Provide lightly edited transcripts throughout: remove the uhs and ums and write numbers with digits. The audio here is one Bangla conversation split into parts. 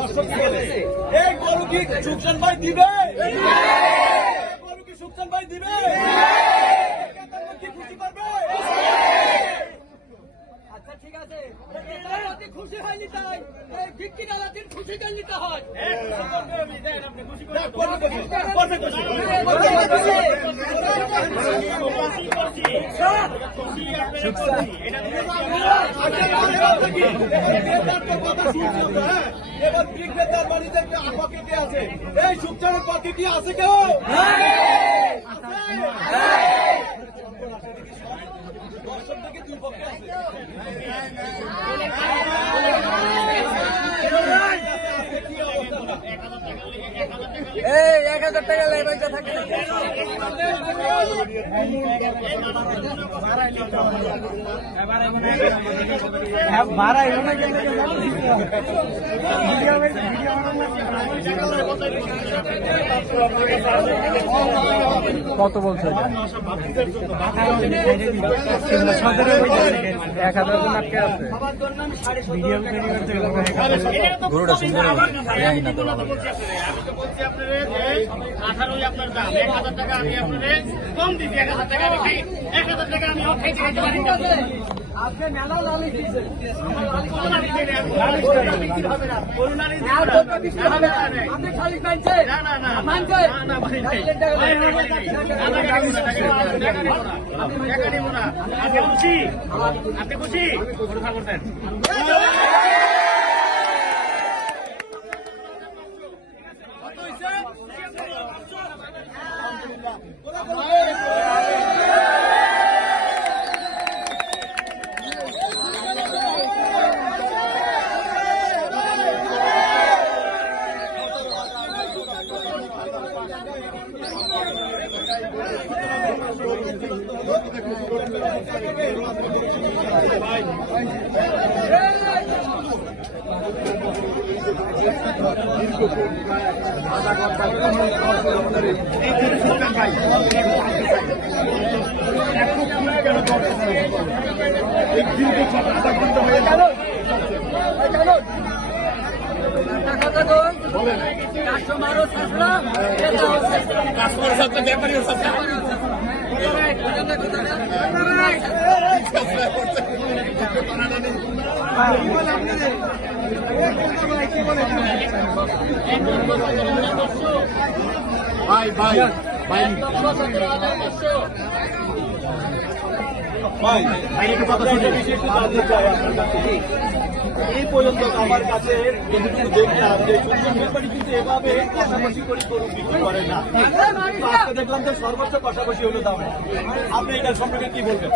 এই গরু কি সুকসান ভাই দিবে? গরু কি সুকসান ভাই দিবে? কি খুশি করবে? আচ্ছা ঠিক আছে, খুশি হয়নি তাই ভিক্কি ডালাটির খুশি করে নিতে হয়। এবার বিক্রেতার বাড়িতে একটা আপত্তি কে আছে? এই সুকসানের পক্ষে কি আছে কেউ? দর্শক থেকে দুই পক্ষে আছে। এই 1000 টাকা লেবাইতে থাকে কত বলছে? 1000 আটকে আছে। গরুটা সুন্দর আপনার দাম 1000 টাকা আমি আপনাদের কম দিচ্ছি। 1000 টাকা আমি খাই, 1000 টাকা আমি খাইতে পারি না। আপনি মেলা লালিশ দিয়েছেন, আপনি খালি মানছে মানছে আপনি খুশি? ভাই ভাই ভাই এই পর্যন্ত আমার কাছে যতটুকু দেখলাম যে সুকসান ব্যাপারী কিন্তু এভাবে কষাকষি করে গরু বিক্রি করে না। আজকে দেখলাম যে সর্বোচ্চ কষাকষি হলো দাম। আপনি এটার সম্পর্কে কি বলবেন?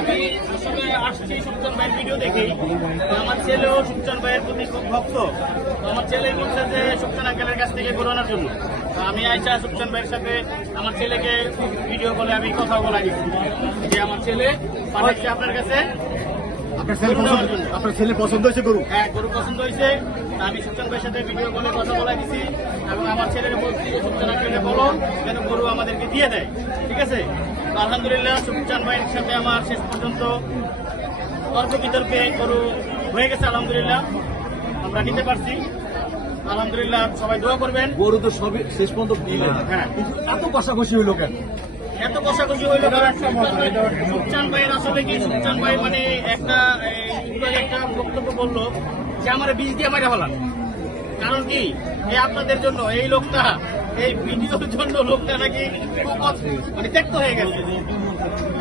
আমি আসলে আসছি সুকসান ভাইয়ের ভিডিও দেখেই। আমার ছেলেও সুকসান ভাইয়ের প্রতি খুব ভক্ত। আমার ছেলে বলছে যে সুকসান আঙ্কেলের কাছ থেকে গরু আনার জন্য। আমি আইসা সুকসান ভাইয়ের সাথে আমার ছেলেকে ভিডিও কলে আমি কথা বলা দিচ্ছি যে আমার ছেলে পাঠাচ্ছে আপনার কাছে। আপনার ছেলে পছন্দ হয়েছে গরু? হ্যাঁ, গরু পছন্দ হয়েছে। আমি সুকসান ভাইয়ের সাথে ভিডিও কলে কথা বলা দিচ্ছি এবং আমার ছেলের বলছি যে সুকসান আঙ্কেলকে বলো যেন গরু আমাদেরকে দিয়ে দেয়। ঠিক আছে, তো আলহামদুলিল্লাহ সুকসান ভাইয়ের সাথে আমার শেষ পর্যন্ত তর্ক বিতর্কে গরু হয়ে গেছে। আলহামদুলিল্লাহ আমরা নিতে পারছি। আলহামদুলিল্লাহ সবাই দোয়া করবেন। গরু তো সবই শেষ পর্যন্ত দিলেন, হ্যাঁ, কিন্তু এত কষাকষি হইলো কেন? এত কষাকষি হইল সুকসান ভাইয়ের আসলে কি, সুকসান ভাই মানে একটা বক্তব্য বললো যে আমার বীজ দিয়ে মারা ফেলান। কারণ কি, আপনাদের জন্য এই লোকটা, এই ভিডিওর জন্য লোকটা নাকি মানে ত্যক্ত হয়ে গেছে।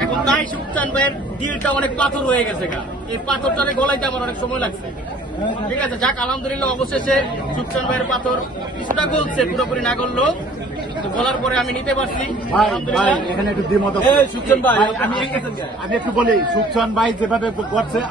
এখন তাই সুকসান ভাইয়ের দিলটা অনেক পাথর হয়ে গেছে। এই পাথরটারে গলাইতে আমার অনেক সময় লাগছে। ঠিক আছে, যাক আলহামদুলিল্লাহ অবশেষে সুকসান ভাইয়ের পাথর কিছুটা গলছে, পুরোপুরি না গললো। বলার পরে আমি নিতে পারছি। এখানে একটু দ্বিমত। সুকসান ভাই আমি একটু বলি, সুকসান ভাই যেভাবে করছে